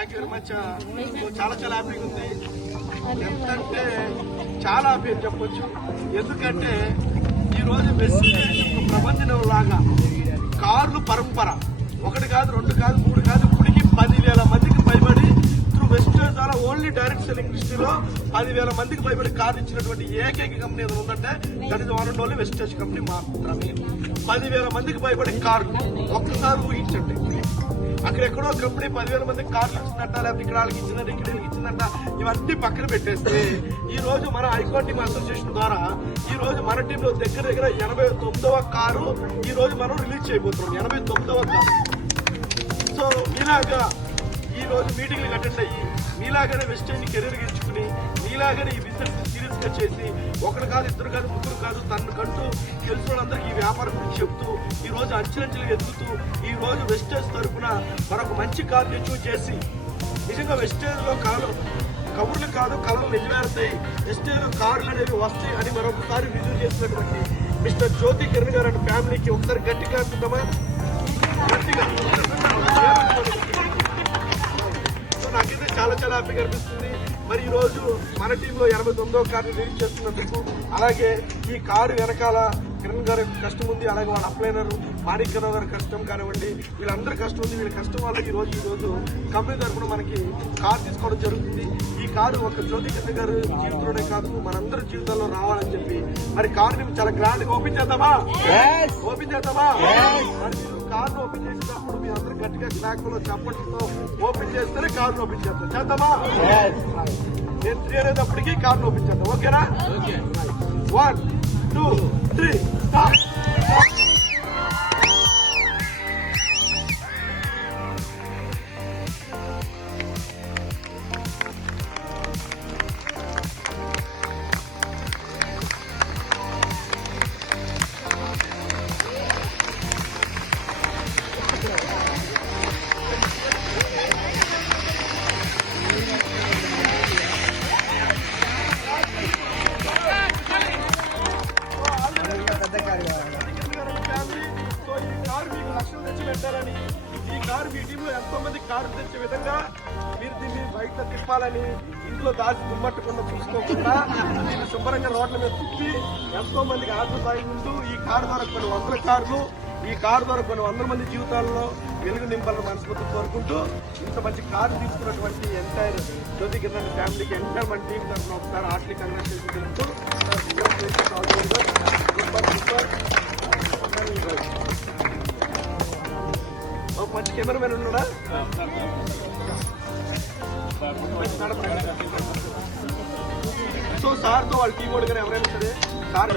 Thank you very much. చాలా చాలా హ్యాపీగా ఉంది. ఎందుకంటే చాలా హ్యాపీ అని చెప్పొచ్చు. ఎందుకంటే ఈరోజు వెస్టిండీస్ ప్రపంచం లాగా కార్లు పరంపర ఒకటి కాదు, రెండు కాదు, మూడు కాదు, ఇప్పటికి 10,000 మందికి పైబడి త్రూ వెస్టర్న్ ద్వారా ఓన్లీ డైరెక్ట్ సెల్లింగ్ ఇండస్ట్రీలో 10,000 మందికి పైబడి కార్లు ఇచ్చినటువంటి ఏకైక కంపెనీ ఏదో ఉందంటే that is one and only Vestige company మాత్రమే. 10,000 మందికి పైబడి కార్లు ఒక్కసారి ఊహించండి. అక్కడెక్కడో కంపెనీ 10,000 మందికి కార్లు ఇచ్చిందంట, లేకపోతే ఇక్కడ వాళ్ళకి ఇచ్చిందంట, ఇక్కడ ఇచ్చిందంట, ఇవన్నీ పక్కన పెట్టేస్తే ఈ రోజు మన ఐకాన్ టీమ్ అసోసియేషన్ ద్వారా ఈ రోజు మన టీంలో దగ్గర దగ్గర 89వ కారు ఈ రోజు మనం రిలీజ్ చేయబోతున్నాం. 89వ కారు. సో ఇలాగా ఈ రోజు మీటింగ్లు అటెండ్ అయ్యి మీలాగానే వెస్టేజ్ కెరీర్ గెలుచుకుని మీలాగానే ఈ బిజినెస్ సీరియస్ గా చేసి ఒకరు కాదు, ఇద్దరు కాదు, ముగ్గురు కాదు, తనను కంటూ తెలిసిన వాళ్ళందరికీ ఈ వ్యాపారం గురించి చెప్తూ ఈ రోజు అంచెలంచెలు ఎదుగుతూ ఈ రోజు వెస్టేజ్ తరఫున మరొక మంచి కార్ అచీవ్ చేసి నిజంగా వెస్టేజ్ లో కబుర్లు కాదు, కళలు నిజమేరుతాయి, వెస్టేజ్ లో కార్లు అనేవి వస్తాయి అని మరొకసారి రివ్యూ చేసినటువంటి మిస్టర్ జ్యోతి కిరణ్ గారు అండ్ ఫ్యామిలీకి ఒకసారి గట్టిగా అంటుందామా? గట్టిగా. నాకైతే చాలా చాలా హ్యాపీగా అనిపిస్తుంది. మరి ఈ రోజు మన టీంలో 89వ కారుని రిలీజ్ చేస్తున్నందుకు, అలాగే ఈ కారు వెనకాల కిరణ్ గారి కష్టం ఉంది, అలాగే వాళ్ళ అప్లైనర్ మాణిక్యరావు గారి కష్టం కానివ్వండి, వీళ్ళందరి కష్టం ఉంది. వీళ్ళ కష్టం వల్ల ఈ రోజు కంపెనీ తరఫున మనకి కారు తీసుకోవడం జరుగుతుంది. ఈ కారు ఒక జ్యోతి కిరణ్ గారి జీవితంలోనే కాదు మనందరి జీవితాల్లో రావాలని చెప్పి మరి కారుని చాలా గ్రాండ్ గా ఓపెన్ చేద్దామా? మరి కార్ను ఓపెన్ చేసేటప్పుడు మీ అందరూ గట్టిగా క్లాక్లో చప్పట్లతో ఓపెన్ చేస్తేనే కార్ను ఓపెన్ చేద్దామా? నేను 3 అనేటప్పటికీ కార్ను ఓపెన్ చేద్దాం. ఓకేనా? 1, 2, 3 స్టార్ట్. ఈ కారు మీ టీంలో ఎంతో మంది కారు తెచ్చే విధంగా మీరు దీన్ని బయట తిప్పాలని, ఇంట్లో దాచి దుమ్మట్టకుండా చూసుకోకుండా దీన్ని శుభ్రంగా రోడ్ల మీద తిప్పి ఎంతో మందికి ఆత్మసాయం ఉంటూ ఈ కారు ద్వారా కొన్ని 100 కార్లు, ఈ కారు ద్వారా కొన్ని 100 మంది జీవితాల్లో వెలుగు నింపాలని మనస్ఫూర్తి కోరుకుంటూ ఇంత మంచి కారు తీసుకున్నటువంటి ఎంటైర్ జ్యోతి కిరణ్ ఫ్యామిలీకి ఎంటైర్ మన టీం తరఫున ఒకసారి హార్ట్లీ కంగ్రాచులేషన్ తెలుపుతూ మంచి కెమెరామెన్ ఉన్నాడా? సో సార్తో వాళ్ళ కీబోర్డ్ గారు ఎవరైనా సరే సార్